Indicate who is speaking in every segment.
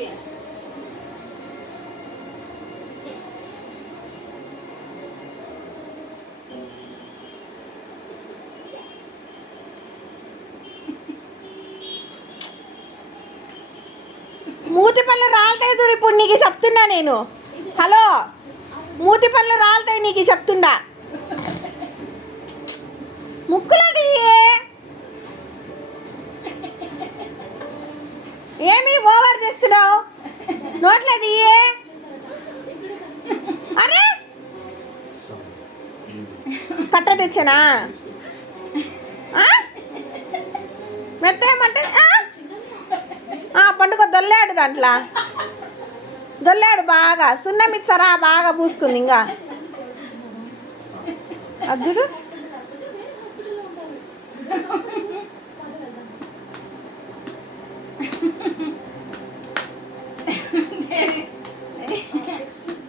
Speaker 1: అంతే
Speaker 2: మూతి పళ్ళు రాలుతాయి చూడు ఇప్పుడు నీకు చెప్తున్నా నేను. హలో? మూతి పళ్ళు రాలుతాయి నీకు చెప్తున్నా. ముక్కులది ఏమి ఓవర్ నోట్లది అరే! కట్ట తెచ్చానా? ఆ? మెత్త ఏమంటే పండుగ దొల్లాడు దాంట్లో. దొల్లాడు బాగా. సున్నం ఇచ్చారా బాగా పూసుకుంది ఇంకా. అద్దుడు చూడు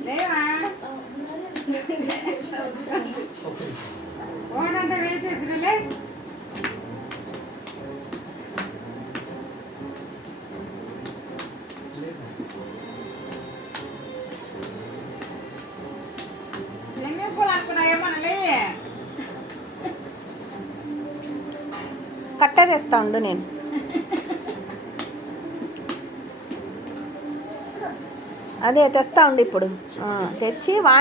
Speaker 1: లేవా ఓడంతా వెయిట్ చేసినలే. స్విమ్మింగ్ పూల్ అనుకున్నా ఏమనలే
Speaker 2: కట్ట తెస్తా ఉండు నేను. అదే తెస్తా ఉండు ఇప్పుడు. తెచ్చి వా